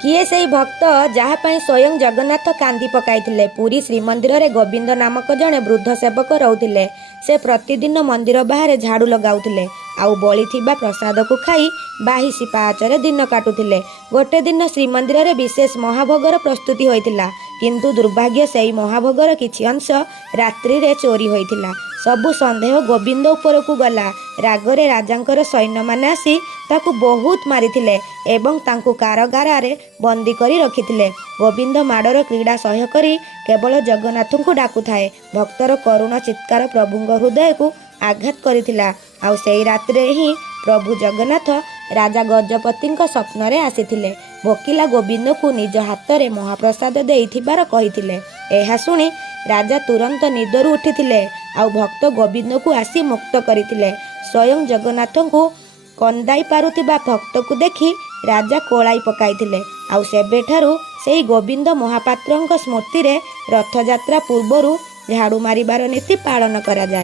किए से भक्त जहाँपाई स्वयं जगन्नाथ कांदी पकाइथिले। पुरी श्रीमंदिर रे गोविंद नामक जड़े वृद्ध सेवक रोते। से प्रतिदिन मंदिर बाहर झाड़ू लगाउथिले आउ बलिथिबा प्रसाद को खाई बाहिसी पाचरे दिन काटुथिले। गोटे दिन श्रीमंदिर रे विशेष महाभोगर प्रस्तुति होइथिला, किंतु दुर्भाग्य से महाभोगर किछि अंश रात्रि रे चोरी होइथिला। सबु संदेह गोविंद उपर को गला। रागरे राजांकर सैन्य माने आसी ताकू बहुत मारिथिले एवं तांकू कारागार रे बंदी करी रखिथिले। गोविंद माड़र क्रीड़ा सह्य करी केवल जगन्नाथ को डाकुथाए। भक्तर करुण चित्कार प्रभुंग हृदय को आघात करिथिला। आउ सेई रात्रे ही प्रभु जगन्नाथ राजा गजपति स्वप्न रे आसीथिले। भोकिला गोविंद को निज हाथ रे महाप्रसाद देइथिबार कहिथिले। एहा सुनी राजा तुरंत निदरू उठिथिले आउ भक्त गोविंद को आसी मुक्त करथिले। स्वयं जगन्नाथ को कंदाई पारुथिबा भक्त को देखि राजा कोलाई पकाइथिले। आउ सेबेठारु सेई गोविंद महापात्रंक स्मृति रे रथयात्रा पूर्वरु झाड़ू मारिबार नीति पालन करा जाय।